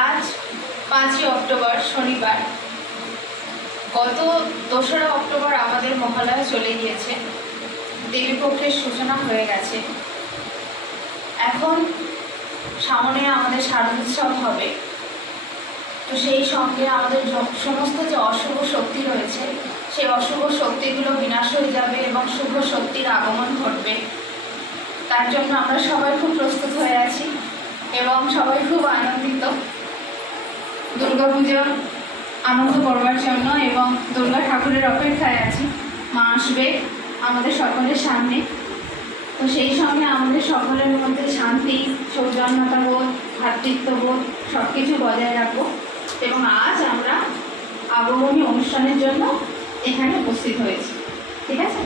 আজ 5ই অক্টোবর শনিবার। গত 2রা অক্টোবর আমাদের মহালয়া চলে গিয়েছে, দেবীপক্ষের সূচনা হয়ে গেছে। এখন সামনে আমাদের শারদোৎসব হবে, তো সেই সঙ্গে আমাদের সমস্ত যে অশুভ শক্তি রয়েছে সেই অশুভ শক্তিগুলো বিনাশ হয়ে যাবে এবং শুভ শক্তির আগমন ঘটবে। তার জন্য আমরা সবাই খুব প্রস্তুত হয়ে আছি এবং সবাই খুব আনন্দিত দুর্গাপূজা আনন্দ করবার জন্য, এবং দুর্গা ঠাকুরের অপেক্ষায় আছি। মা আসবে আমাদের সকলের সামনে। তো সেই সঙ্গে আমাদের সকলের মধ্যে শান্তি, সৌজন্যতাবোধ, ভ্রাতৃত্ববোধ সব কিছু বজায় রাখবো। এবং আজ আমরা আগমনী অনুষ্ঠানের জন্য এখানে উপস্থিত হয়েছি। ঠিক আছে?